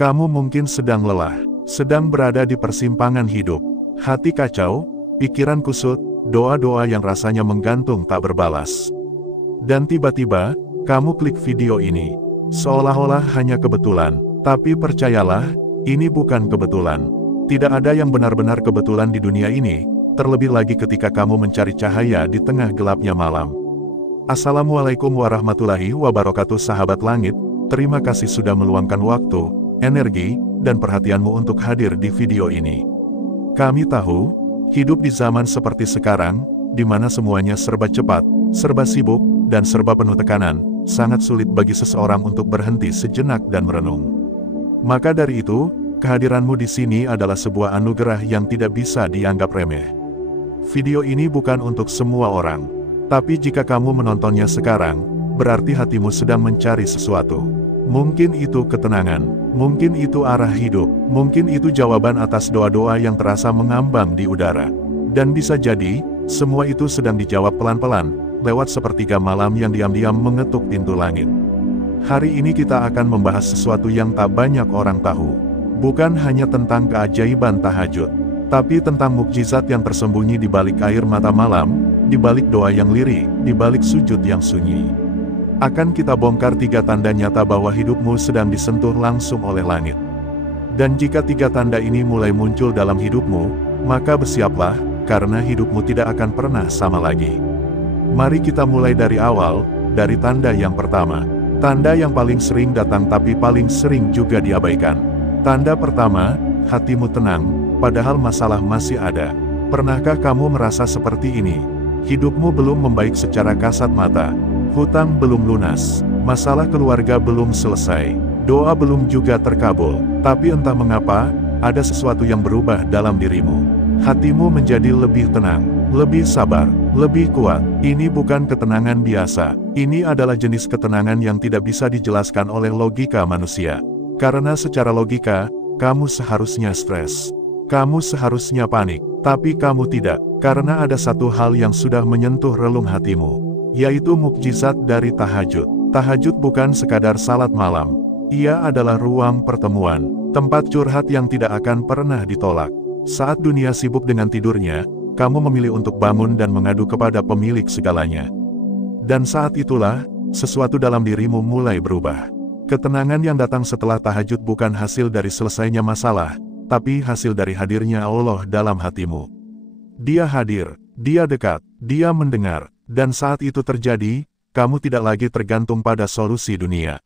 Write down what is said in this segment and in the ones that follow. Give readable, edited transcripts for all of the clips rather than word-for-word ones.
Kamu mungkin sedang lelah, sedang berada di persimpangan hidup. Hati kacau, pikiran kusut, doa-doa yang rasanya menggantung tak berbalas. Dan tiba-tiba, kamu klik video ini. Seolah-olah hanya kebetulan, tapi percayalah, ini bukan kebetulan. Tidak ada yang benar-benar kebetulan di dunia ini, terlebih lagi ketika kamu mencari cahaya di tengah gelapnya malam. Assalamualaikum warahmatullahi wabarakatuh sahabat langit, terima kasih sudah meluangkan waktu, energi, dan perhatianmu untuk hadir di video ini. Kami tahu, hidup di zaman seperti sekarang, di mana semuanya serba cepat, serba sibuk, dan serba penuh tekanan, sangat sulit bagi seseorang untuk berhenti sejenak dan merenung. Maka dari itu, kehadiranmu di sini adalah sebuah anugerah yang tidak bisa dianggap remeh. Video ini bukan untuk semua orang, tapi jika kamu menontonnya sekarang, berarti hatimu sedang mencari sesuatu. Mungkin itu ketenangan, mungkin itu arah hidup, mungkin itu jawaban atas doa-doa yang terasa mengambang di udara. Dan bisa jadi, semua itu sedang dijawab pelan-pelan, lewat sepertiga malam yang diam-diam mengetuk pintu langit. Hari ini kita akan membahas sesuatu yang tak banyak orang tahu. Bukan hanya tentang keajaiban tahajud, tapi tentang mukjizat yang tersembunyi di balik air mata malam, di balik doa yang lirih, di balik sujud yang sunyi. Akan kita bongkar 3 tanda nyata bahwa hidupmu sedang disentuh langsung oleh langit. Dan jika 3 tanda ini mulai muncul dalam hidupmu, maka bersiaplah, karena hidupmu tidak akan pernah sama lagi. Mari kita mulai dari awal, dari tanda yang pertama. Tanda yang paling sering datang tapi paling sering juga diabaikan. Tanda pertama, hatimu tenang, padahal masalah masih ada. Pernahkah kamu merasa seperti ini? Hidupmu belum membaik secara kasat mata. Hutang belum lunas, masalah keluarga belum selesai, doa belum juga terkabul, tapi entah mengapa, ada sesuatu yang berubah dalam dirimu. Hatimu menjadi lebih tenang, lebih sabar, lebih kuat. Ini bukan ketenangan biasa, ini adalah jenis ketenangan yang tidak bisa dijelaskan oleh logika manusia. Karena secara logika, kamu seharusnya stres. Kamu seharusnya panik, tapi kamu tidak, karena ada satu hal yang sudah menyentuh relung hatimu. Yaitu mukjizat dari tahajud. Tahajud bukan sekadar salat malam. Ia adalah ruang pertemuan, tempat curhat yang tidak akan pernah ditolak. Saat dunia sibuk dengan tidurnya, kamu memilih untuk bangun dan mengadu kepada pemilik segalanya. Dan saat itulah, sesuatu dalam dirimu mulai berubah. Ketenangan yang datang setelah tahajud bukan hasil dari selesainya masalah, tapi hasil dari hadirnya Allah dalam hatimu. Dia hadir, dia dekat, dia mendengar. Dan saat itu terjadi, kamu tidak lagi tergantung pada solusi dunia.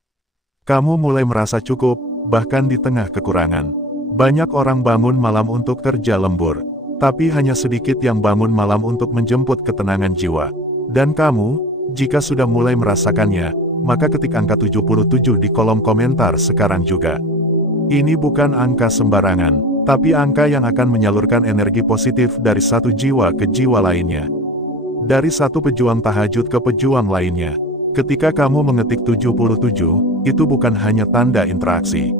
Kamu mulai merasa cukup, bahkan di tengah kekurangan. Banyak orang bangun malam untuk kerja lembur, tapi hanya sedikit yang bangun malam untuk menjemput ketenangan jiwa. Dan kamu, jika sudah mulai merasakannya, maka ketik angka 77 di kolom komentar sekarang juga. Ini bukan angka sembarangan, tapi angka yang akan menyalurkan energi positif dari satu jiwa ke jiwa lainnya. Dari satu pejuang tahajud ke pejuang lainnya. Ketika kamu mengetik 77, itu bukan hanya tanda interaksi.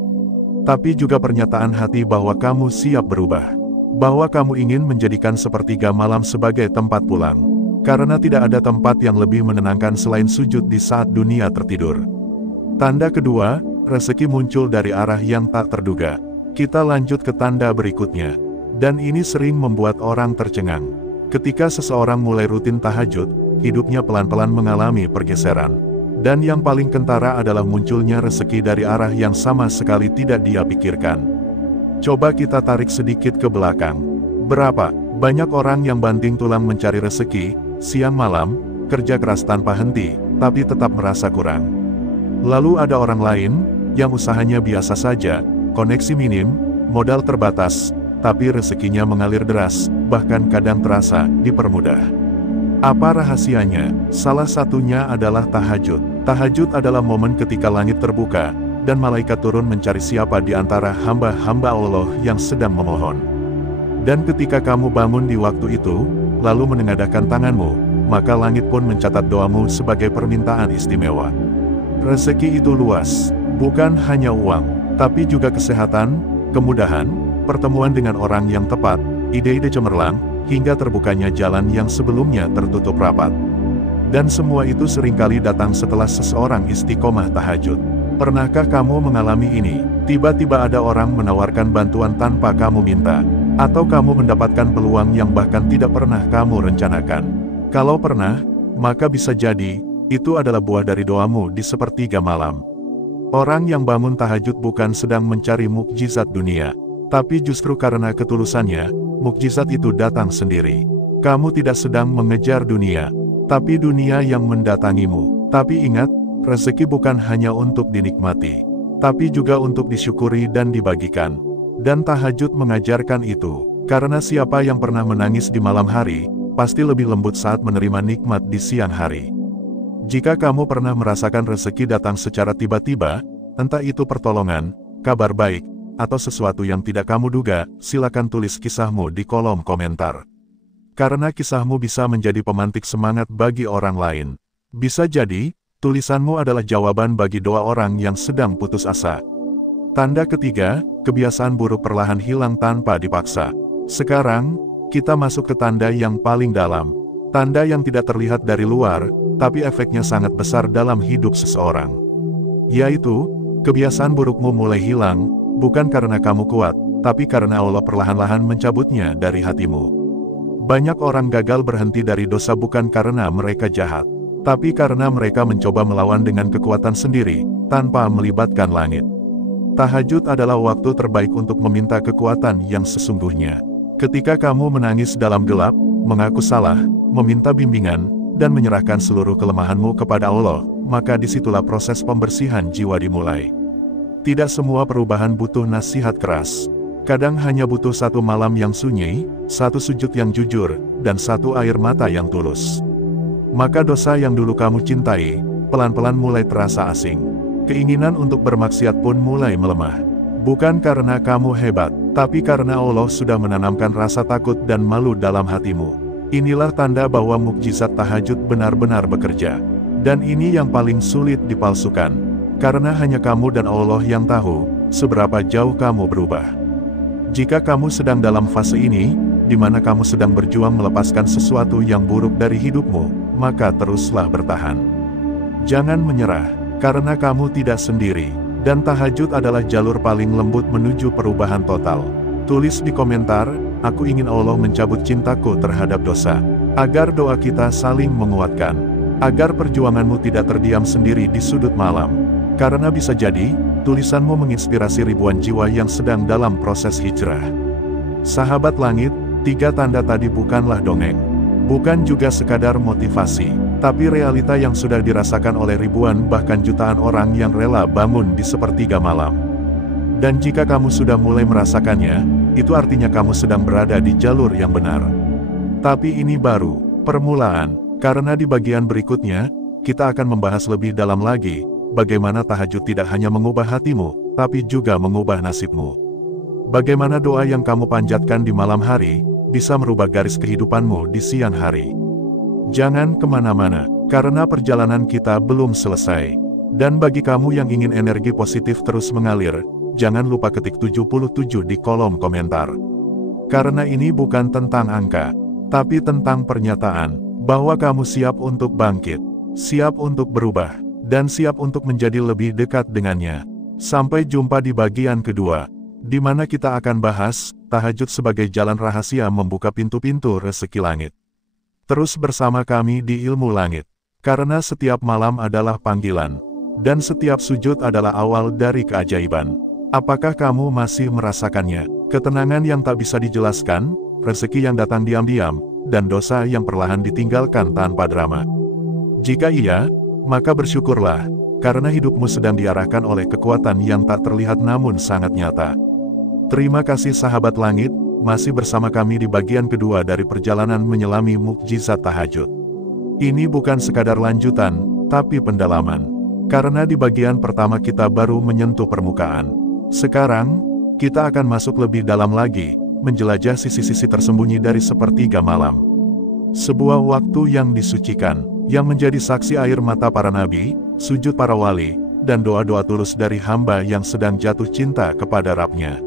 Tapi juga pernyataan hati bahwa kamu siap berubah. Bahwa kamu ingin menjadikan sepertiga malam sebagai tempat pulang. Karena tidak ada tempat yang lebih menenangkan selain sujud di saat dunia tertidur. Tanda kedua, rezeki muncul dari arah yang tak terduga. Kita lanjut ke tanda berikutnya. Dan ini sering membuat orang tercengang. Ketika seseorang mulai rutin tahajud, hidupnya pelan-pelan mengalami pergeseran. Dan yang paling kentara adalah munculnya rezeki dari arah yang sama sekali tidak dia pikirkan. Coba kita tarik sedikit ke belakang. Berapa banyak orang yang banting tulang mencari rezeki, siang malam, kerja keras tanpa henti, tapi tetap merasa kurang. Lalu ada orang lain, yang usahanya biasa saja, koneksi minim, modal terbatas, tapi rezekinya mengalir deras, bahkan kadang terasa dipermudah. Apa rahasianya? Salah satunya adalah tahajud. Tahajud adalah momen ketika langit terbuka, dan malaikat turun mencari siapa di antara hamba-hamba Allah yang sedang memohon. Dan ketika kamu bangun di waktu itu, lalu menengadahkan tanganmu, maka langit pun mencatat doamu sebagai permintaan istimewa. Rezeki itu luas, bukan hanya uang, tapi juga kesehatan, kemudahan, pertemuan dengan orang yang tepat, ide-ide cemerlang, hingga terbukanya jalan yang sebelumnya tertutup rapat. Dan semua itu seringkali datang setelah seseorang istiqomah tahajud. Pernahkah kamu mengalami ini? Tiba-tiba ada orang menawarkan bantuan tanpa kamu minta. Atau kamu mendapatkan peluang yang bahkan tidak pernah kamu rencanakan. Kalau pernah, maka bisa jadi, itu adalah buah dari doamu di sepertiga malam. Orang yang bangun tahajud bukan sedang mencari mukjizat dunia. Tapi justru karena ketulusannya, mukjizat itu datang sendiri. Kamu tidak sedang mengejar dunia, tapi dunia yang mendatangimu. Tapi ingat, rezeki bukan hanya untuk dinikmati, tapi juga untuk disyukuri dan dibagikan. Dan tahajud mengajarkan itu, karena siapa yang pernah menangis di malam hari, pasti lebih lembut saat menerima nikmat di siang hari. Jika kamu pernah merasakan rezeki datang secara tiba-tiba, entah itu pertolongan, kabar baik, atau sesuatu yang tidak kamu duga, silakan tulis kisahmu di kolom komentar. Karena kisahmu bisa menjadi pemantik semangat bagi orang lain. Bisa jadi, tulisanmu adalah jawaban bagi doa orang yang sedang putus asa. Tanda ketiga, kebiasaan buruk perlahan hilang tanpa dipaksa. Sekarang, kita masuk ke tanda yang paling dalam. Tanda yang tidak terlihat dari luar, tapi efeknya sangat besar dalam hidup seseorang. Yaitu, kebiasaan burukmu mulai hilang, bukan karena kamu kuat, tapi karena Allah perlahan-lahan mencabutnya dari hatimu. Banyak orang gagal berhenti dari dosa bukan karena mereka jahat, tapi karena mereka mencoba melawan dengan kekuatan sendiri, tanpa melibatkan langit. Tahajud adalah waktu terbaik untuk meminta kekuatan yang sesungguhnya. Ketika kamu menangis dalam gelap, mengaku salah, meminta bimbingan, dan menyerahkan seluruh kelemahanmu kepada Allah, maka disitulah proses pembersihan jiwa dimulai. Tidak semua perubahan butuh nasihat keras. Kadang hanya butuh satu malam yang sunyi, satu sujud yang jujur, dan satu air mata yang tulus. Maka dosa yang dulu kamu cintai, pelan-pelan mulai terasa asing. Keinginan untuk bermaksiat pun mulai melemah. Bukan karena kamu hebat, tapi karena Allah sudah menanamkan rasa takut dan malu dalam hatimu. Inilah tanda bahwa mukjizat tahajud benar-benar bekerja. Dan ini yang paling sulit dipalsukan. Karena hanya kamu dan Allah yang tahu, seberapa jauh kamu berubah. Jika kamu sedang dalam fase ini, di mana kamu sedang berjuang melepaskan sesuatu yang buruk dari hidupmu, maka teruslah bertahan. Jangan menyerah, karena kamu tidak sendiri, dan tahajud adalah jalur paling lembut menuju perubahan total. Tulis di komentar, aku ingin Allah mencabut cintaku terhadap dosa, agar doa kita saling menguatkan, agar perjuanganmu tidak terdiam sendiri di sudut malam. Karena bisa jadi, tulisanmu menginspirasi ribuan jiwa yang sedang dalam proses hijrah. Sahabat langit, 3 tanda tadi bukanlah dongeng. Bukan juga sekadar motivasi, tapi realita yang sudah dirasakan oleh ribuan bahkan jutaan orang yang rela bangun di sepertiga malam. Dan jika kamu sudah mulai merasakannya, itu artinya kamu sedang berada di jalur yang benar. Tapi ini baru permulaan, karena di bagian berikutnya, kita akan membahas lebih dalam lagi, bagaimana tahajud tidak hanya mengubah hatimu, tapi juga mengubah nasibmu. Bagaimana doa yang kamu panjatkan di malam hari, bisa merubah garis kehidupanmu di siang hari. Jangan kemana-mana, karena perjalanan kita belum selesai. Dan bagi kamu yang ingin energi positif terus mengalir, jangan lupa ketik 77 di kolom komentar. Karena ini bukan tentang angka, tapi tentang pernyataan, bahwa kamu siap untuk bangkit, siap untuk berubah, dan siap untuk menjadi lebih dekat dengannya. Sampai jumpa di bagian kedua, di mana kita akan bahas tahajud sebagai jalan rahasia membuka pintu-pintu rezeki langit. Terus bersama kami di Ilmu Langit, karena setiap malam adalah panggilan, dan setiap sujud adalah awal dari keajaiban. Apakah kamu masih merasakannya? Ketenangan yang tak bisa dijelaskan, rezeki yang datang diam-diam, dan dosa yang perlahan ditinggalkan tanpa drama. Jika iya, maka bersyukurlah, karena hidupmu sedang diarahkan oleh kekuatan yang tak terlihat namun sangat nyata. Terima kasih sahabat langit, masih bersama kami di bagian kedua dari perjalanan menyelami mukjizat tahajud. Ini bukan sekadar lanjutan, tapi pendalaman. Karena di bagian pertama kita baru menyentuh permukaan. Sekarang, kita akan masuk lebih dalam lagi, menjelajah sisi-sisi tersembunyi dari sepertiga malam. Sebuah waktu yang disucikan, yang menjadi saksi air mata para nabi, sujud para wali, dan doa-doa tulus dari hamba yang sedang jatuh cinta kepada Rabb-Nya.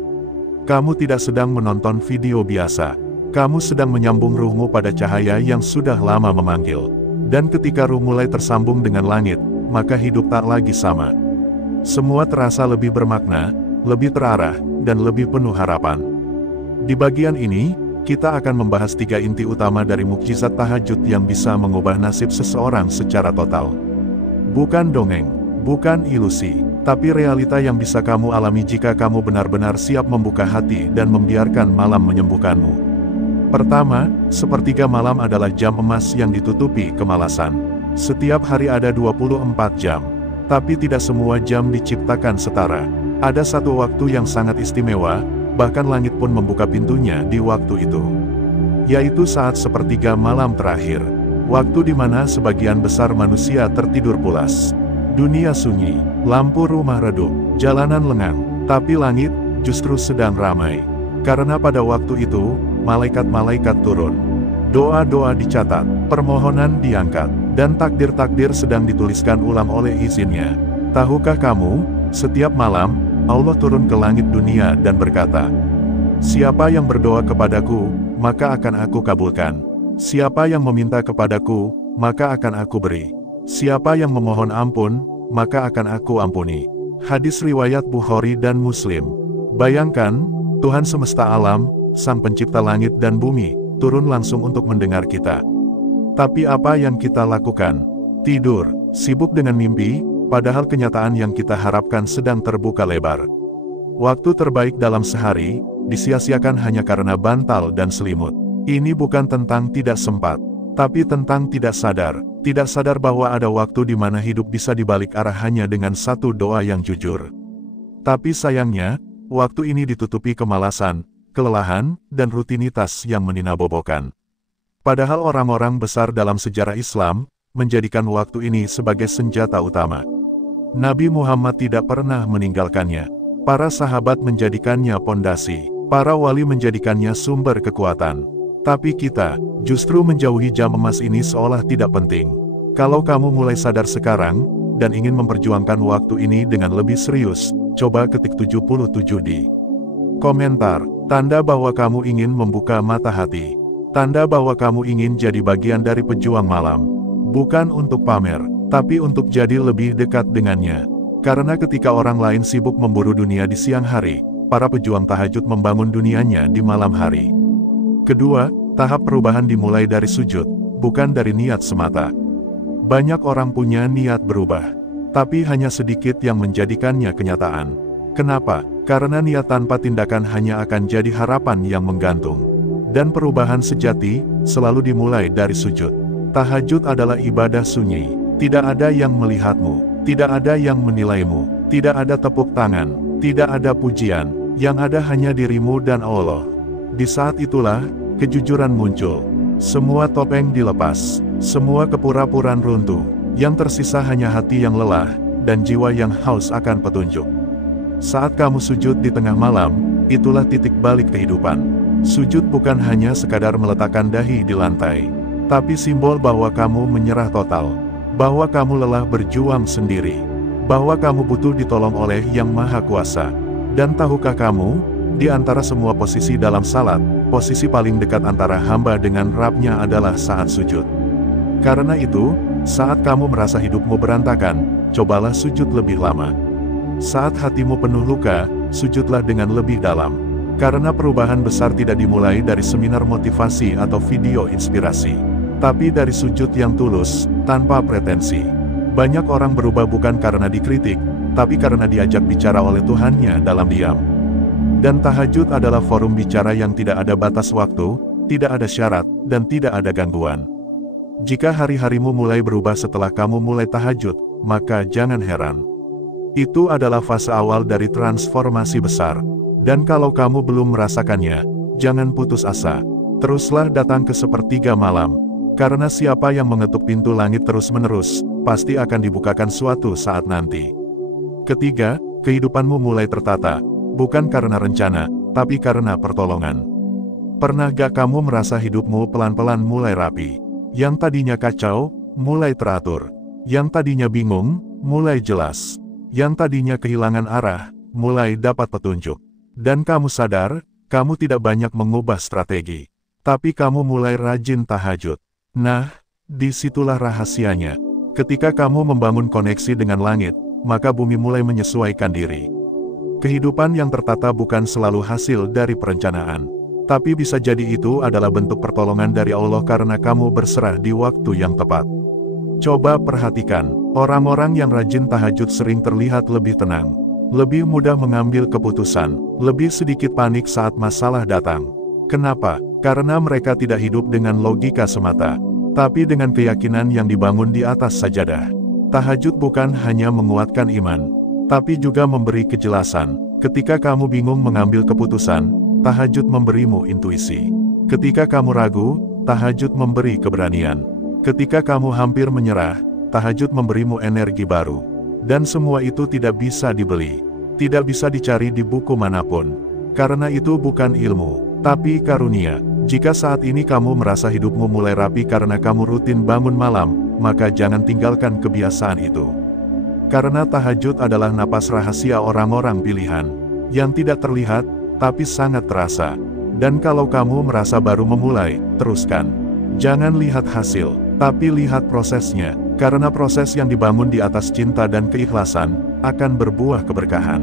Kamu tidak sedang menonton video biasa. Kamu sedang menyambung ruhmu pada cahaya yang sudah lama memanggil. Dan ketika ruh mulai tersambung dengan langit, maka hidup tak lagi sama. Semua terasa lebih bermakna, lebih terarah, dan lebih penuh harapan. Di bagian ini, kita akan membahas 3 inti utama dari mukjizat tahajud yang bisa mengubah nasib seseorang secara total. Bukan dongeng, bukan ilusi, tapi realita yang bisa kamu alami jika kamu benar-benar siap membuka hati dan membiarkan malam menyembuhkanmu. Pertama, sepertiga malam adalah jam emas yang ditutupi kemalasan. Setiap hari ada 24 jam. Tapi tidak semua jam diciptakan setara. Ada satu waktu yang sangat istimewa, bahkan langit pun membuka pintunya di waktu itu. Yaitu saat sepertiga malam terakhir. Waktu di mana sebagian besar manusia tertidur pulas. Dunia sunyi, lampu rumah redup, jalanan lengang, tapi langit justru sedang ramai. Karena pada waktu itu, malaikat-malaikat turun. Doa-doa dicatat, permohonan diangkat, dan takdir-takdir sedang dituliskan ulang oleh izinnya. Tahukah kamu, setiap malam, Allah turun ke langit dunia dan berkata, "Siapa yang berdoa kepadaku, maka akan aku kabulkan. Siapa yang meminta kepadaku, maka akan aku beri. Siapa yang memohon ampun, maka akan aku ampuni." Hadis riwayat Bukhari dan Muslim. Bayangkan, Tuhan semesta alam, Sang Pencipta langit dan bumi, turun langsung untuk mendengar kita. Tapi apa yang kita lakukan? Tidur, sibuk dengan mimpi, padahal kenyataan yang kita harapkan sedang terbuka lebar. Waktu terbaik dalam sehari, disia-siakan hanya karena bantal dan selimut. Ini bukan tentang tidak sempat, tapi tentang tidak sadar bahwa ada waktu di mana hidup bisa dibalik arah hanya dengan satu doa yang jujur. Tapi sayangnya, waktu ini ditutupi kemalasan, kelelahan, dan rutinitas yang meninabobokan. Padahal orang-orang besar dalam sejarah Islam, menjadikan waktu ini sebagai senjata utama. Nabi Muhammad tidak pernah meninggalkannya. Para sahabat menjadikannya pondasi. Para wali menjadikannya sumber kekuatan. Tapi kita, justru menjauhi jam emas ini seolah tidak penting. Kalau kamu mulai sadar sekarang, dan ingin memperjuangkan waktu ini dengan lebih serius, coba ketik 77 di komentar. Tanda bahwa kamu ingin membuka mata hati. Tanda bahwa kamu ingin jadi bagian dari pejuang malam. Bukan untuk pamer, tapi untuk jadi lebih dekat dengannya. Karena ketika orang lain sibuk memburu dunia di siang hari, para pejuang tahajud membangun dunianya di malam hari. Kedua, tahap perubahan dimulai dari sujud, bukan dari niat semata. Banyak orang punya niat berubah, tapi hanya sedikit yang menjadikannya kenyataan. Kenapa? Karena niat tanpa tindakan hanya akan jadi harapan yang menggantung. Dan perubahan sejati, selalu dimulai dari sujud. Tahajud adalah ibadah sunyi. Tidak ada yang melihatmu, tidak ada yang menilaimu, tidak ada tepuk tangan, tidak ada pujian, yang ada hanya dirimu dan Allah. Di saat itulah, kejujuran muncul. Semua topeng dilepas, semua kepura-puraan runtuh, yang tersisa hanya hati yang lelah, dan jiwa yang haus akan petunjuk. Saat kamu sujud di tengah malam, itulah titik balik kehidupan. Sujud bukan hanya sekadar meletakkan dahi di lantai, tapi simbol bahwa kamu menyerah total, bahwa kamu lelah berjuang sendiri, bahwa kamu butuh ditolong oleh Yang Maha Kuasa. Dan tahukah kamu, di antara semua posisi dalam salat, posisi paling dekat antara hamba dengan Rabb-nya adalah saat sujud. Karena itu, saat kamu merasa hidupmu berantakan, cobalah sujud lebih lama. Saat hatimu penuh luka, sujudlah dengan lebih dalam. Karena perubahan besar tidak dimulai dari seminar motivasi atau video inspirasi, tapi dari sujud yang tulus, tanpa pretensi. Banyak orang berubah bukan karena dikritik, tapi karena diajak bicara oleh Tuhannya dalam diam. Dan tahajud adalah forum bicara yang tidak ada batas waktu, tidak ada syarat, dan tidak ada gangguan. Jika hari-harimu mulai berubah setelah kamu mulai tahajud, maka jangan heran. Itu adalah fase awal dari transformasi besar. Dan kalau kamu belum merasakannya, jangan putus asa. Teruslah datang ke sepertiga malam. Karena siapa yang mengetuk pintu langit terus-menerus, pasti akan dibukakan suatu saat nanti. Ketiga, kehidupanmu mulai tertata, bukan karena rencana, tapi karena pertolongan. Pernah gak kamu merasa hidupmu pelan-pelan mulai rapi? Yang tadinya kacau, mulai teratur. Yang tadinya bingung, mulai jelas. Yang tadinya kehilangan arah, mulai dapat petunjuk. Dan kamu sadar, kamu tidak banyak mengubah strategi. Tapi kamu mulai rajin tahajud. Nah, disitulah rahasianya. Ketika kamu membangun koneksi dengan langit, maka bumi mulai menyesuaikan diri. Kehidupan yang tertata bukan selalu hasil dari perencanaan. Tapi bisa jadi itu adalah bentuk pertolongan dari Allah karena kamu berserah di waktu yang tepat. Coba perhatikan, orang-orang yang rajin tahajud sering terlihat lebih tenang, lebih mudah mengambil keputusan, lebih sedikit panik saat masalah datang. Kenapa? Karena mereka tidak hidup dengan logika semata, tapi dengan keyakinan yang dibangun di atas sajadah. Tahajud bukan hanya menguatkan iman, tapi juga memberi kejelasan. Ketika kamu bingung mengambil keputusan, tahajud memberimu intuisi. Ketika kamu ragu, tahajud memberi keberanian. Ketika kamu hampir menyerah, tahajud memberimu energi baru. Dan semua itu tidak bisa dibeli, tidak bisa dicari di buku manapun. Karena itu bukan ilmu, tapi karunia. Jika saat ini kamu merasa hidupmu mulai rapi karena kamu rutin bangun malam, maka jangan tinggalkan kebiasaan itu. Karena tahajud adalah napas rahasia orang-orang pilihan, yang tidak terlihat, tapi sangat terasa. Dan kalau kamu merasa baru memulai, teruskan. Jangan lihat hasil, tapi lihat prosesnya, karena proses yang dibangun di atas cinta dan keikhlasan, akan berbuah keberkahan.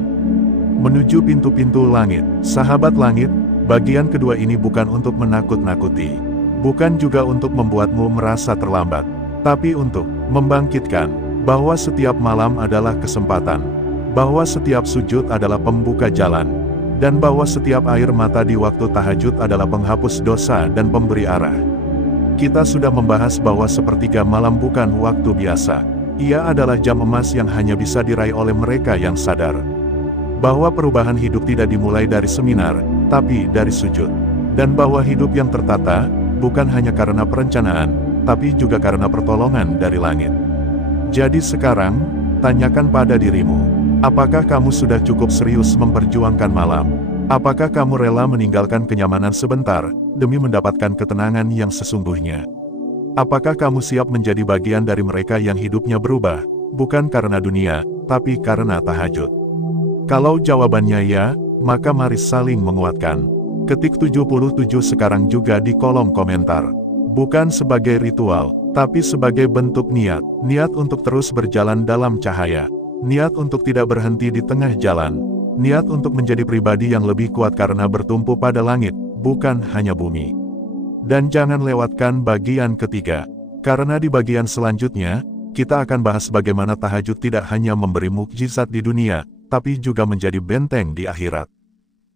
Menuju pintu-pintu langit, sahabat langit, bagian kedua ini bukan untuk menakut-nakuti, bukan juga untuk membuatmu merasa terlambat, tapi untuk membangkitkan, bahwa setiap malam adalah kesempatan, bahwa setiap sujud adalah pembuka jalan, dan bahwa setiap air mata di waktu tahajud adalah penghapus dosa dan pemberi arah. Kita sudah membahas bahwa sepertiga malam bukan waktu biasa, ia adalah jam emas yang hanya bisa diraih oleh mereka yang sadar. Bahwa perubahan hidup tidak dimulai dari seminar, tapi dari sujud. Dan bahwa hidup yang tertata, bukan hanya karena perencanaan, tapi juga karena pertolongan dari langit. Jadi sekarang, tanyakan pada dirimu, apakah kamu sudah cukup serius memperjuangkan malam? Apakah kamu rela meninggalkan kenyamanan sebentar, demi mendapatkan ketenangan yang sesungguhnya? Apakah kamu siap menjadi bagian dari mereka yang hidupnya berubah, bukan karena dunia, tapi karena tahajud? Kalau jawabannya ya, maka mari saling menguatkan. Ketik 77 sekarang juga di kolom komentar. Bukan sebagai ritual, tapi sebagai bentuk niat. Niat untuk terus berjalan dalam cahaya. Niat untuk tidak berhenti di tengah jalan. Niat untuk menjadi pribadi yang lebih kuat karena bertumpu pada langit, bukan hanya bumi. Dan jangan lewatkan bagian ketiga. Karena di bagian selanjutnya, kita akan bahas bagaimana tahajud tidak hanya memberi mukjizat di dunia, tapi juga menjadi benteng di akhirat.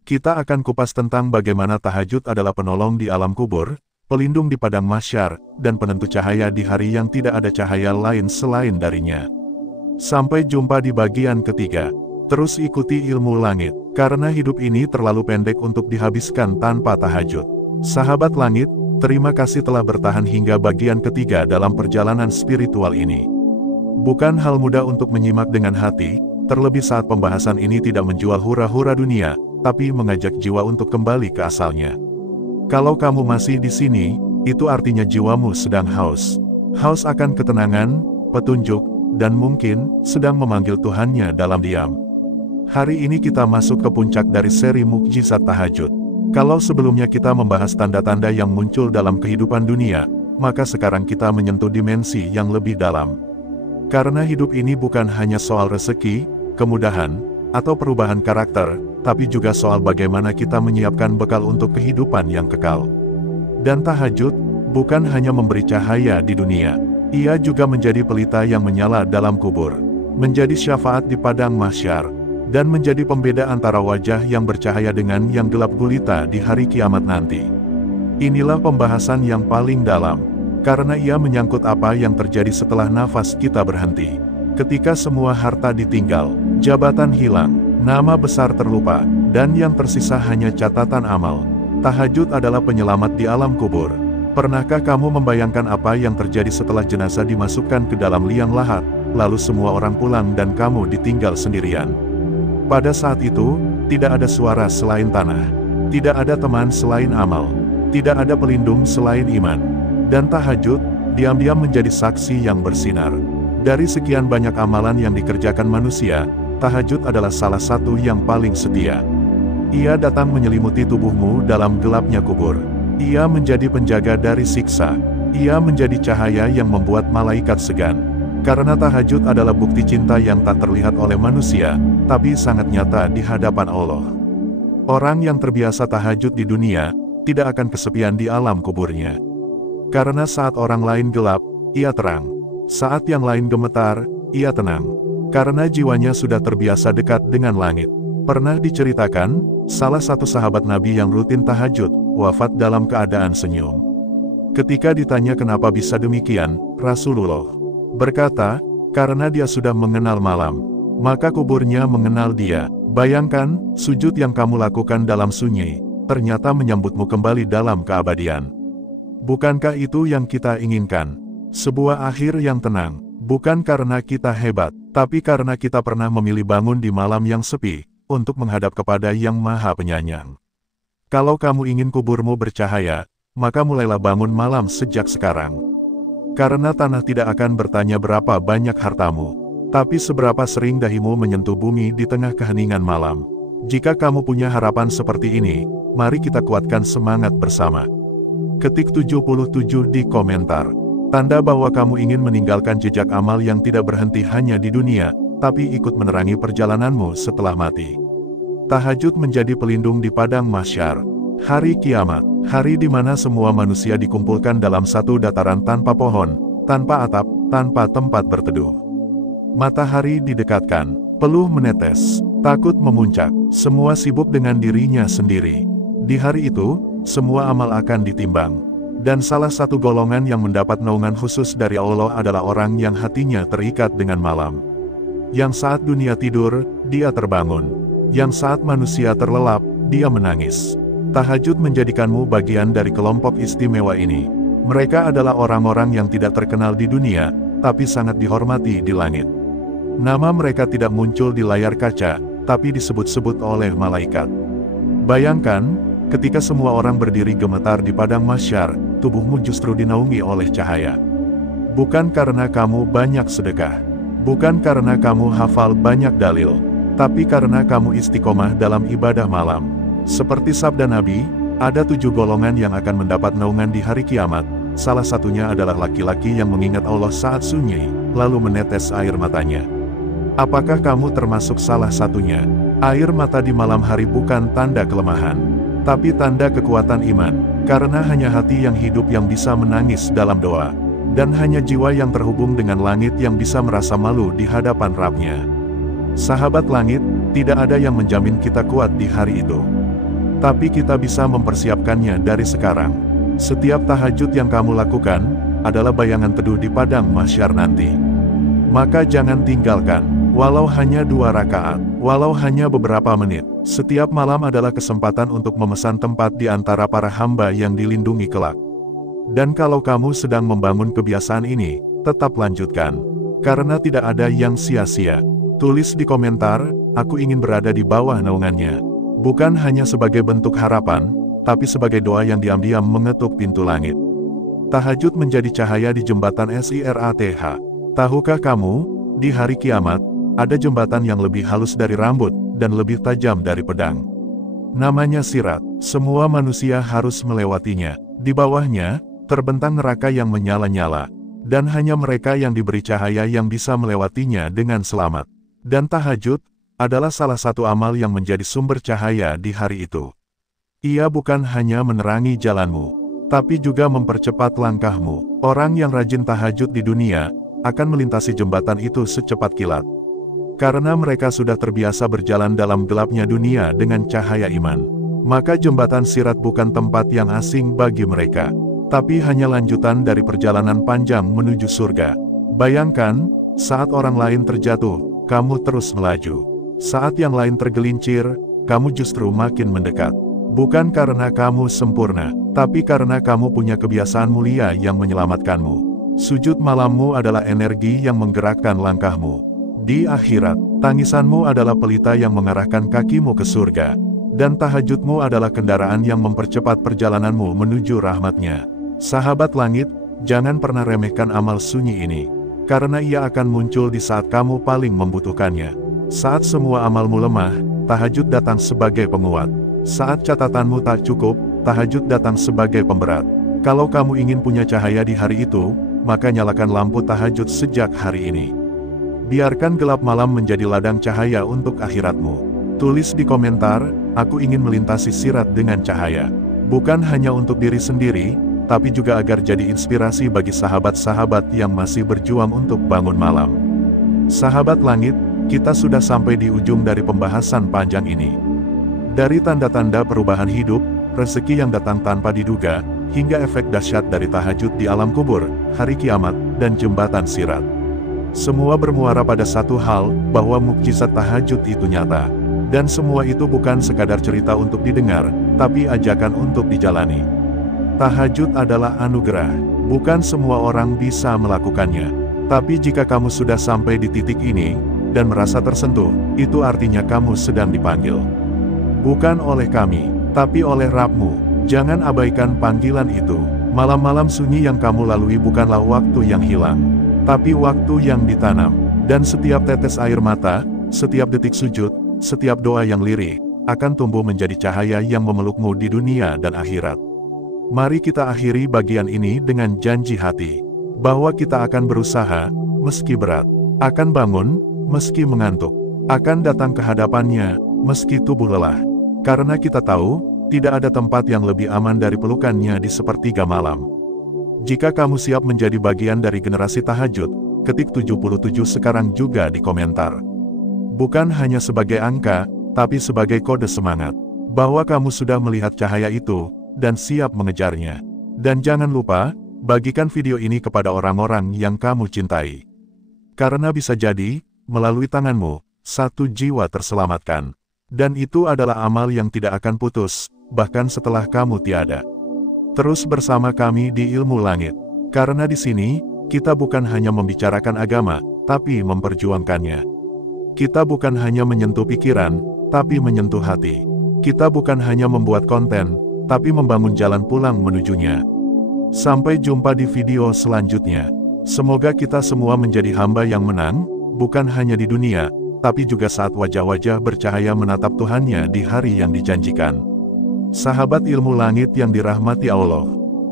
Kita akan kupas tentang bagaimana tahajud adalah penolong di alam kubur, pelindung di padang mahsyar, dan penentu cahaya di hari yang tidak ada cahaya lain selain darinya. Sampai jumpa di bagian ketiga. Terus ikuti ilmu langit, karena hidup ini terlalu pendek untuk dihabiskan tanpa tahajud. Sahabat langit, terima kasih telah bertahan hingga bagian ketiga dalam perjalanan spiritual ini. Bukan hal mudah untuk menyimak dengan hati, terlebih saat pembahasan ini tidak menjual hura-hura dunia, tapi mengajak jiwa untuk kembali ke asalnya. Kalau kamu masih di sini, itu artinya jiwamu sedang haus. Haus akan ketenangan, petunjuk, dan mungkin sedang memanggil Tuhannya dalam diam. Hari ini kita masuk ke puncak dari seri mukjizat tahajud. Kalau sebelumnya kita membahas tanda-tanda yang muncul dalam kehidupan dunia, maka sekarang kita menyentuh dimensi yang lebih dalam. Karena hidup ini bukan hanya soal rezeki, kemudahan, atau perubahan karakter, tapi juga soal bagaimana kita menyiapkan bekal untuk kehidupan yang kekal. Dan tahajud, bukan hanya memberi cahaya di dunia, ia juga menjadi pelita yang menyala dalam kubur, menjadi syafaat di padang mahsyar, dan menjadi pembeda antara wajah yang bercahaya dengan yang gelap gulita di hari kiamat nanti. Inilah pembahasan yang paling dalam, karena ia menyangkut apa yang terjadi setelah nafas kita berhenti. Ketika semua harta ditinggal, jabatan hilang, nama besar terlupa, dan yang tersisa hanya catatan amal. Tahajud adalah penyelamat di alam kubur. Pernahkah kamu membayangkan apa yang terjadi setelah jenazah dimasukkan ke dalam liang lahat, lalu semua orang pulang dan kamu ditinggal sendirian? Pada saat itu, tidak ada suara selain tanah, tidak ada teman selain amal, tidak ada pelindung selain iman. Dan tahajud, diam-diam menjadi saksi yang bersinar. Dari sekian banyak amalan yang dikerjakan manusia, tahajud adalah salah satu yang paling setia. Ia datang menyelimuti tubuhmu dalam gelapnya kubur. Ia menjadi penjaga dari siksa. Ia menjadi cahaya yang membuat malaikat segan. Karena tahajud adalah bukti cinta yang tak terlihat oleh manusia, tapi sangat nyata di hadapan Allah. Orang yang terbiasa tahajud di dunia, tidak akan kesepian di alam kuburnya. Karena saat orang lain gelap, ia terang. Saat yang lain gemetar, ia tenang. Karena jiwanya sudah terbiasa dekat dengan langit. Pernah diceritakan, salah satu sahabat Nabi yang rutin tahajud, wafat dalam keadaan senyum. Ketika ditanya kenapa bisa demikian, Rasulullah berkata, karena dia sudah mengenal malam, maka kuburnya mengenal dia. Bayangkan, sujud yang kamu lakukan dalam sunyi, ternyata menyambutmu kembali dalam keabadian. Bukankah itu yang kita inginkan? Sebuah akhir yang tenang, bukan karena kita hebat, tapi karena kita pernah memilih bangun di malam yang sepi, untuk menghadap kepada Yang Maha Penyayang. Kalau kamu ingin kuburmu bercahaya, maka mulailah bangun malam sejak sekarang. Karena tanah tidak akan bertanya berapa banyak hartamu, tapi seberapa sering dahimu menyentuh bumi di tengah keheningan malam. Jika kamu punya harapan seperti ini, mari kita kuatkan semangat bersama. Ketik 77 di komentar. Tanda bahwa kamu ingin meninggalkan jejak amal yang tidak berhenti hanya di dunia, tapi ikut menerangi perjalananmu setelah mati. Tahajud menjadi pelindung di padang mahsyar. Hari kiamat, hari di mana semua manusia dikumpulkan dalam satu dataran tanpa pohon, tanpa atap, tanpa tempat berteduh. Matahari didekatkan, peluh menetes, takut memuncak, semua sibuk dengan dirinya sendiri. Di hari itu, semua amal akan ditimbang. Dan salah satu golongan yang mendapat naungan khusus dari Allah adalah orang yang hatinya terikat dengan malam. Yang saat dunia tidur, dia terbangun. Yang saat manusia terlelap, dia menangis. Tahajud menjadikanmu bagian dari kelompok istimewa ini. Mereka adalah orang-orang yang tidak terkenal di dunia, tapi sangat dihormati di langit. Nama mereka tidak muncul di layar kaca, tapi disebut-sebut oleh malaikat. Bayangkan, ketika semua orang berdiri gemetar di padang mahsyar, tubuhmu justru dinaungi oleh cahaya. Bukan karena kamu banyak sedekah, bukan karena kamu hafal banyak dalil, tapi karena kamu istiqomah dalam ibadah malam. Seperti sabda Nabi, ada 7 golongan yang akan mendapat naungan di hari kiamat. Salah satunya adalah laki-laki yang mengingat Allah saat sunyi, lalu menetes air matanya. Apakah kamu termasuk salah satunya? Air mata di malam hari bukan tanda kelemahan, tapi tanda kekuatan iman, karena hanya hati yang hidup yang bisa menangis dalam doa, dan hanya jiwa yang terhubung dengan langit yang bisa merasa malu di hadapan Rabb-Nya. Sahabat langit, tidak ada yang menjamin kita kuat di hari itu. Tapi kita bisa mempersiapkannya dari sekarang. Setiap tahajud yang kamu lakukan, adalah bayangan teduh di padang mahsyar nanti. Maka jangan tinggalkan, walau hanya 2 rakaat, walau hanya beberapa menit. Setiap malam adalah kesempatan untuk memesan tempat di antara para hamba yang dilindungi kelak. Dan kalau kamu sedang membangun kebiasaan ini, tetap lanjutkan. Karena tidak ada yang sia-sia. Tulis di komentar, aku ingin berada di bawah naungannya. Bukan hanya sebagai bentuk harapan, tapi sebagai doa yang diam-diam mengetuk pintu langit. Tahajud menjadi cahaya di jembatan Sirat. Tahukah kamu, di hari kiamat, ada jembatan yang lebih halus dari rambut, dan lebih tajam dari pedang. Namanya Sirat, semua manusia harus melewatinya. Di bawahnya, terbentang neraka yang menyala-nyala, dan hanya mereka yang diberi cahaya yang bisa melewatinya dengan selamat. Dan tahajud, adalah salah satu amal yang menjadi sumber cahaya di hari itu. Ia bukan hanya menerangi jalanmu, tapi juga mempercepat langkahmu. Orang yang rajin tahajud di dunia, akan melintasi jembatan itu secepat kilat. Karena mereka sudah terbiasa berjalan dalam gelapnya dunia dengan cahaya iman. Maka jembatan Sirat bukan tempat yang asing bagi mereka, tapi hanya lanjutan dari perjalanan panjang menuju surga. Bayangkan, saat orang lain terjatuh, kamu terus melaju. Saat yang lain tergelincir, kamu justru makin mendekat. Bukan karena kamu sempurna, tapi karena kamu punya kebiasaan mulia yang menyelamatkanmu. Sujud malammu adalah energi yang menggerakkan langkahmu. Di akhirat, tangisanmu adalah pelita yang mengarahkan kakimu ke surga. Dan tahajudmu adalah kendaraan yang mempercepat perjalananmu menuju rahmat-Nya. Sahabat langit, jangan pernah remehkan amal sunyi ini. Karena ia akan muncul di saat kamu paling membutuhkannya. Saat semua amalmu lemah, tahajud datang sebagai penguat. Saat catatanmu tak cukup, tahajud datang sebagai pemberat. Kalau kamu ingin punya cahaya di hari itu, maka nyalakan lampu tahajud sejak hari ini. Biarkan gelap malam menjadi ladang cahaya untuk akhiratmu. Tulis di komentar, aku ingin melintasi sirat dengan cahaya. Bukan hanya untuk diri sendiri, tapi juga agar jadi inspirasi bagi sahabat-sahabat yang masih berjuang untuk bangun malam. Sahabat langit, kita sudah sampai di ujung dari pembahasan panjang ini. Dari tanda-tanda perubahan hidup, rezeki yang datang tanpa diduga, hingga efek dahsyat dari tahajud di alam kubur, hari kiamat, dan jembatan sirat. Semua bermuara pada satu hal, bahwa mukjizat tahajud itu nyata. Dan semua itu bukan sekadar cerita untuk didengar, tapi ajakan untuk dijalani. Tahajud adalah anugerah. Bukan semua orang bisa melakukannya. Tapi jika kamu sudah sampai di titik ini, dan merasa tersentuh, itu artinya kamu sedang dipanggil. Bukan oleh kami, tapi oleh Rabb-mu. Jangan abaikan panggilan itu. Malam-malam sunyi yang kamu lalui bukanlah waktu yang hilang, tapi waktu yang ditanam. Dan setiap tetes air mata, setiap detik sujud, setiap doa yang lirih, akan tumbuh menjadi cahaya yang memelukmu di dunia dan akhirat. Mari kita akhiri bagian ini dengan janji hati, bahwa kita akan berusaha, meski berat, akan bangun, meski mengantuk, akan datang ke hadapannya, meski tubuh lelah. Karena kita tahu, tidak ada tempat yang lebih aman dari pelukannya di sepertiga malam. Jika kamu siap menjadi bagian dari generasi tahajud, ketik 77 sekarang juga di komentar. Bukan hanya sebagai angka, tapi sebagai kode semangat, bahwa kamu sudah melihat cahaya itu, dan siap mengejarnya. Dan jangan lupa, bagikan video ini kepada orang-orang yang kamu cintai. Karena bisa jadi, melalui tanganmu, satu jiwa terselamatkan. Dan itu adalah amal yang tidak akan putus, bahkan setelah kamu tiada. Terus bersama kami di Ilmu Langit. Karena di sini, kita bukan hanya membicarakan agama, tapi memperjuangkannya. Kita bukan hanya menyentuh pikiran, tapi menyentuh hati. Kita bukan hanya membuat konten, tapi membangun jalan pulang menujunya. Sampai jumpa di video selanjutnya. Semoga kita semua menjadi hamba yang menang, bukan hanya di dunia, tapi juga saat wajah-wajah bercahaya menatap Tuhannya di hari yang dijanjikan. Sahabat Ilmu Langit yang dirahmati Allah,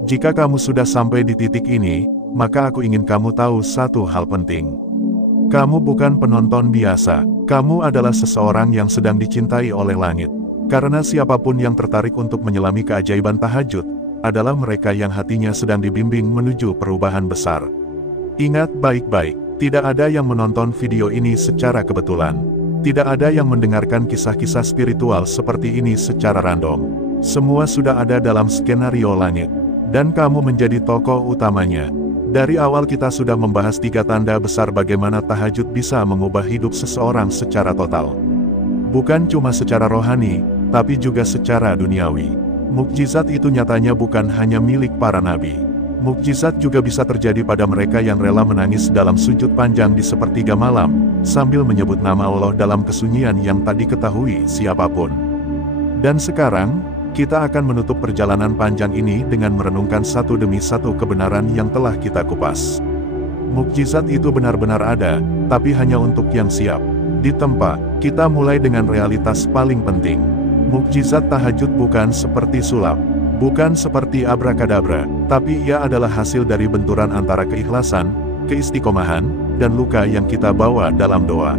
jika kamu sudah sampai di titik ini, maka aku ingin kamu tahu satu hal penting. Kamu bukan penonton biasa, kamu adalah seseorang yang sedang dicintai oleh langit. Karena siapapun yang tertarik untuk menyelami keajaiban tahajud, adalah mereka yang hatinya sedang dibimbing menuju perubahan besar. Ingat baik-baik, tidak ada yang menonton video ini secara kebetulan. Tidak ada yang mendengarkan kisah-kisah spiritual seperti ini secara random. Semua sudah ada dalam skenario langit. Dan kamu menjadi tokoh utamanya. Dari awal kita sudah membahas 3 tanda besar bagaimana tahajud bisa mengubah hidup seseorang secara total. Bukan cuma secara rohani, tapi juga secara duniawi. Mukjizat itu nyatanya bukan hanya milik para nabi. Mukjizat juga bisa terjadi pada mereka yang rela menangis dalam sujud panjang di sepertiga malam, sambil menyebut nama Allah dalam kesunyian yang tak diketahui siapapun. Dan sekarang, kita akan menutup perjalanan panjang ini dengan merenungkan satu demi satu kebenaran yang telah kita kupas. Mukjizat itu benar-benar ada, tapi hanya untuk yang siap. Ditempa, kita mulai dengan realitas paling penting. Mukjizat tahajud bukan seperti sulap, bukan seperti abrakadabra, tapi ia adalah hasil dari benturan antara keikhlasan, keistiqomahan, dan luka yang kita bawa dalam doa.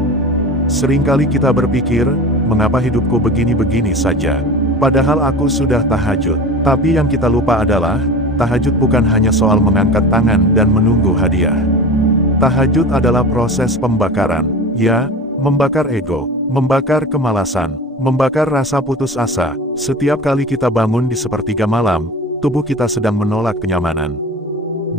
Seringkali kita berpikir, mengapa hidupku begini-begini saja? Padahal aku sudah tahajud. Tapi yang kita lupa adalah, tahajud bukan hanya soal mengangkat tangan dan menunggu hadiah. Tahajud adalah proses pembakaran. Ya, membakar ego, membakar kemalasan, membakar rasa putus asa. Setiap kali kita bangun di sepertiga malam, tubuh kita sedang menolak kenyamanan.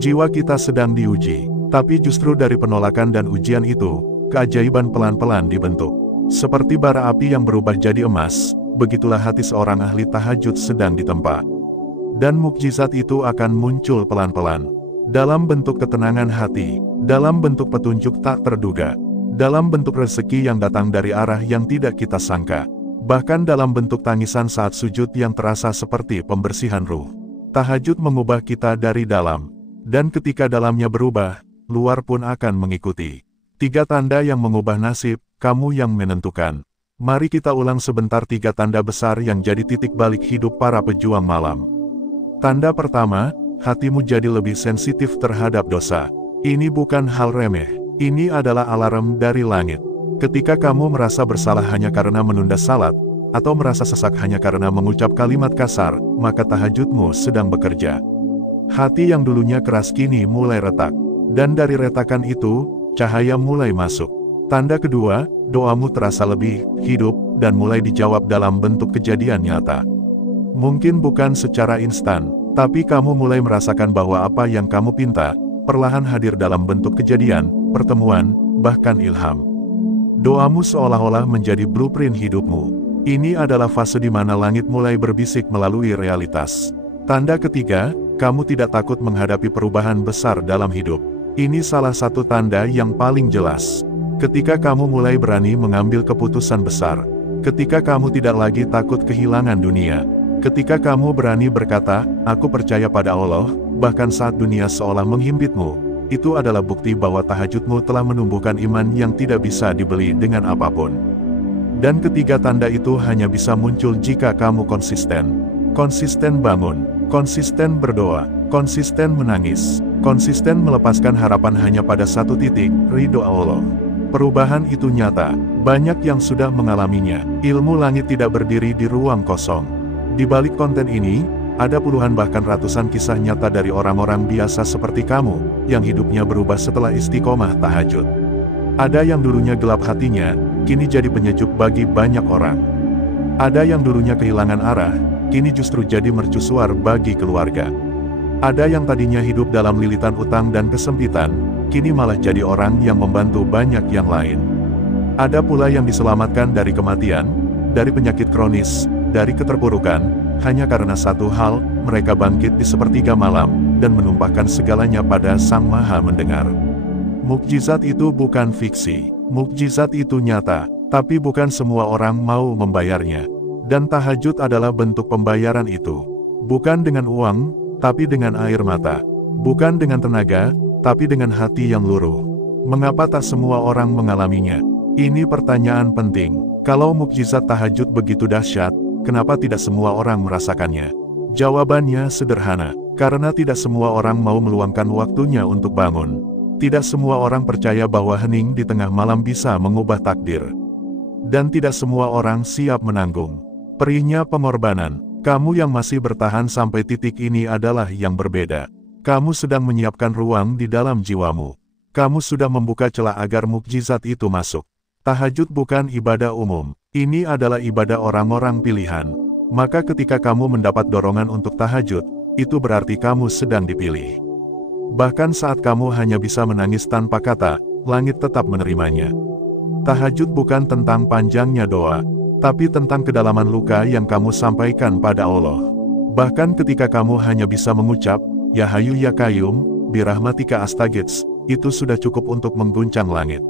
Jiwa kita sedang diuji. Tapi justru dari penolakan dan ujian itu, keajaiban pelan-pelan dibentuk. Seperti bara api yang berubah jadi emas, begitulah hati seorang ahli tahajud sedang ditempa. Dan mukjizat itu akan muncul pelan-pelan. Dalam bentuk ketenangan hati, dalam bentuk petunjuk tak terduga, dalam bentuk rezeki yang datang dari arah yang tidak kita sangka, bahkan dalam bentuk tangisan saat sujud yang terasa seperti pembersihan ruh. Tahajud mengubah kita dari dalam, dan ketika dalamnya berubah, luar pun akan mengikuti. 3 tanda yang mengubah nasib, kamu yang menentukan. Mari kita ulang sebentar 3 tanda besar yang jadi titik balik hidup para pejuang malam. Tanda pertama, hatimu jadi lebih sensitif terhadap dosa. Ini bukan hal remeh. Ini adalah alarm dari langit. Ketika kamu merasa bersalah hanya karena menunda salat, atau merasa sesak hanya karena mengucap kalimat kasar, maka tahajudmu sedang bekerja. Hati yang dulunya keras kini mulai retak. Dan dari retakan itu, cahaya mulai masuk. Tanda kedua, doamu terasa lebih hidup, dan mulai dijawab dalam bentuk kejadian nyata. Mungkin bukan secara instan, tapi kamu mulai merasakan bahwa apa yang kamu pinta, perlahan hadir dalam bentuk kejadian, pertemuan, bahkan ilham. Doamu seolah-olah menjadi blueprint hidupmu. Ini adalah fase di mana langit mulai berbisik melalui realitas. Tanda ketiga, kamu tidak takut menghadapi perubahan besar dalam hidup. Ini salah satu tanda yang paling jelas. Ketika kamu mulai berani mengambil keputusan besar. Ketika kamu tidak lagi takut kehilangan dunia. Ketika kamu berani berkata, aku percaya pada Allah, bahkan saat dunia seolah menghimpitmu. Itu adalah bukti bahwa tahajudmu telah menumbuhkan iman yang tidak bisa dibeli dengan apapun. Dan ketiga tanda itu hanya bisa muncul jika kamu konsisten. Konsisten bangun, konsisten berdoa, konsisten menangis, konsisten melepaskan harapan hanya pada satu titik, ridho Allah. Perubahan itu nyata, banyak yang sudah mengalaminya. Ilmu langit tidak berdiri di ruang kosong. Di balik konten ini, ada puluhan bahkan ratusan kisah nyata dari orang-orang biasa seperti kamu, yang hidupnya berubah setelah istiqomah tahajud. Ada yang dulunya gelap hatinya, kini jadi penyejuk bagi banyak orang. Ada yang dulunya kehilangan arah, kini justru jadi mercusuar bagi keluarga. Ada yang tadinya hidup dalam lilitan utang dan kesempitan, kini malah jadi orang yang membantu banyak yang lain. Ada pula yang diselamatkan dari kematian, dari penyakit kronis, dari keterpurukan, hanya karena satu hal, mereka bangkit di sepertiga malam, dan menumpahkan segalanya pada Sang Maha Mendengar. Mukjizat itu bukan fiksi, mukjizat itu nyata, tapi bukan semua orang mau membayarnya. Dan tahajud adalah bentuk pembayaran itu. Bukan dengan uang, tapi dengan air mata. Bukan dengan tenaga, tapi dengan hati yang luruh. Mengapa tak semua orang mengalaminya? Ini pertanyaan penting. Kalau mukjizat tahajud begitu dahsyat, kenapa tidak semua orang merasakannya? Jawabannya sederhana, karena tidak semua orang mau meluangkan waktunya untuk bangun. Tidak semua orang percaya bahwa hening di tengah malam bisa mengubah takdir. Dan tidak semua orang siap menanggung perihnya pengorbanan. Kamu yang masih bertahan sampai titik ini adalah yang berbeda. Kamu sedang menyiapkan ruang di dalam jiwamu. Kamu sudah membuka celah agar mukjizat itu masuk. Tahajud bukan ibadah umum. Ini adalah ibadah orang-orang pilihan. Maka ketika kamu mendapat dorongan untuk tahajud, itu berarti kamu sedang dipilih. Bahkan saat kamu hanya bisa menangis tanpa kata, langit tetap menerimanya. Tahajud bukan tentang panjangnya doa, tapi tentang kedalaman luka yang kamu sampaikan pada Allah. Bahkan ketika kamu hanya bisa mengucap, Ya Hayu Ya Qayyum, birahmatika astaghits, itu sudah cukup untuk mengguncang langit.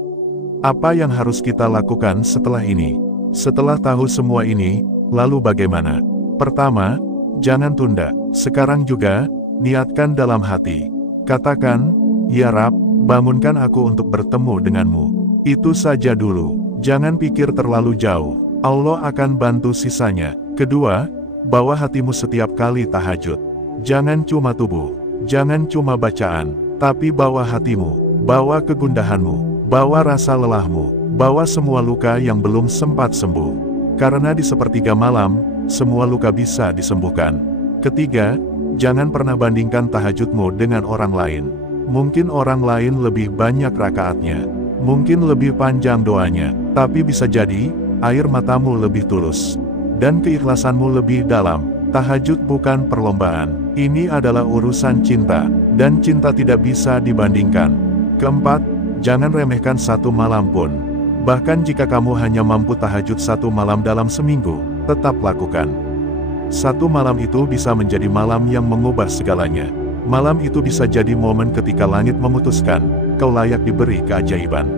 Apa yang harus kita lakukan setelah ini? Setelah tahu semua ini, lalu bagaimana? Pertama, jangan tunda. Sekarang juga, niatkan dalam hati. Katakan, Ya Rab, bangunkan aku untuk bertemu denganmu. Itu saja dulu. Jangan pikir terlalu jauh. Allah akan bantu sisanya. Kedua, bawa hatimu setiap kali tahajud. Jangan cuma tubuh, jangan cuma bacaan, tapi bawa hatimu, bawa kegundahanmu, bawa rasa lelahmu, bawa semua luka yang belum sempat sembuh. Karena di sepertiga malam, semua luka bisa disembuhkan. Ketiga, jangan pernah bandingkan tahajudmu dengan orang lain. Mungkin orang lain lebih banyak rakaatnya, mungkin lebih panjang doanya, tapi bisa jadi air matamu lebih tulus, dan keikhlasanmu lebih dalam. Tahajud bukan perlombaan, ini adalah urusan cinta, dan cinta tidak bisa dibandingkan. Keempat, jangan remehkan satu malam pun. Bahkan jika kamu hanya mampu tahajud satu malam dalam seminggu, tetap lakukan. Satu malam itu bisa menjadi malam yang mengubah segalanya. Malam itu bisa jadi momen ketika langit memutuskan, kau layak diberi keajaiban.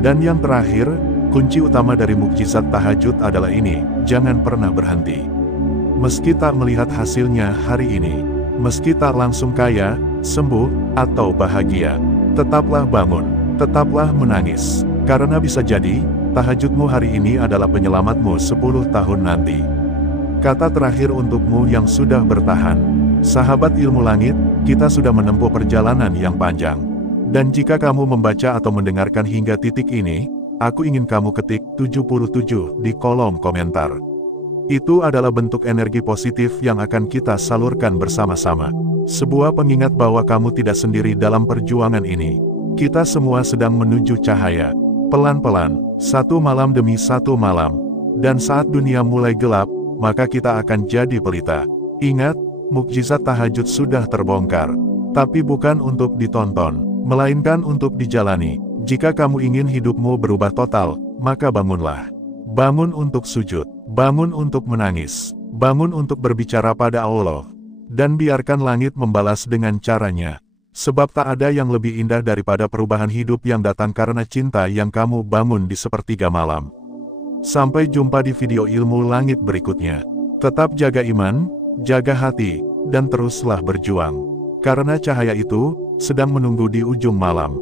Dan yang terakhir, kunci utama dari mukjizat tahajud adalah ini, jangan pernah berhenti. Meski tak melihat hasilnya hari ini, meski tak langsung kaya, sembuh, atau bahagia, tetaplah bangun, tetaplah menangis. Karena bisa jadi, tahajudmu hari ini adalah penyelamatmu 10 tahun nanti. Kata terakhir untukmu yang sudah bertahan. Sahabat ilmu langit, kita sudah menempuh perjalanan yang panjang. Dan jika kamu membaca atau mendengarkan hingga titik ini, aku ingin kamu ketik 77 di kolom komentar. Itu adalah bentuk energi positif yang akan kita salurkan bersama-sama. Sebuah pengingat bahwa kamu tidak sendiri dalam perjuangan ini. Kita semua sedang menuju cahaya. Pelan-pelan, satu malam demi satu malam. Dan saat dunia mulai gelap, maka kita akan jadi pelita. Ingat, mukjizat tahajud sudah terbongkar. Tapi bukan untuk ditonton, melainkan untuk dijalani. Jika kamu ingin hidupmu berubah total, maka bangunlah. Bangun untuk sujud, bangun untuk menangis, bangun untuk berbicara pada Allah. Dan biarkan langit membalas dengan caranya. Sebab tak ada yang lebih indah daripada perubahan hidup yang datang karena cinta yang kamu bangun di sepertiga malam. Sampai jumpa di video ilmu langit berikutnya. Tetap jaga iman, jaga hati, dan teruslah berjuang. Karena cahaya itu sedang menunggu di ujung malam.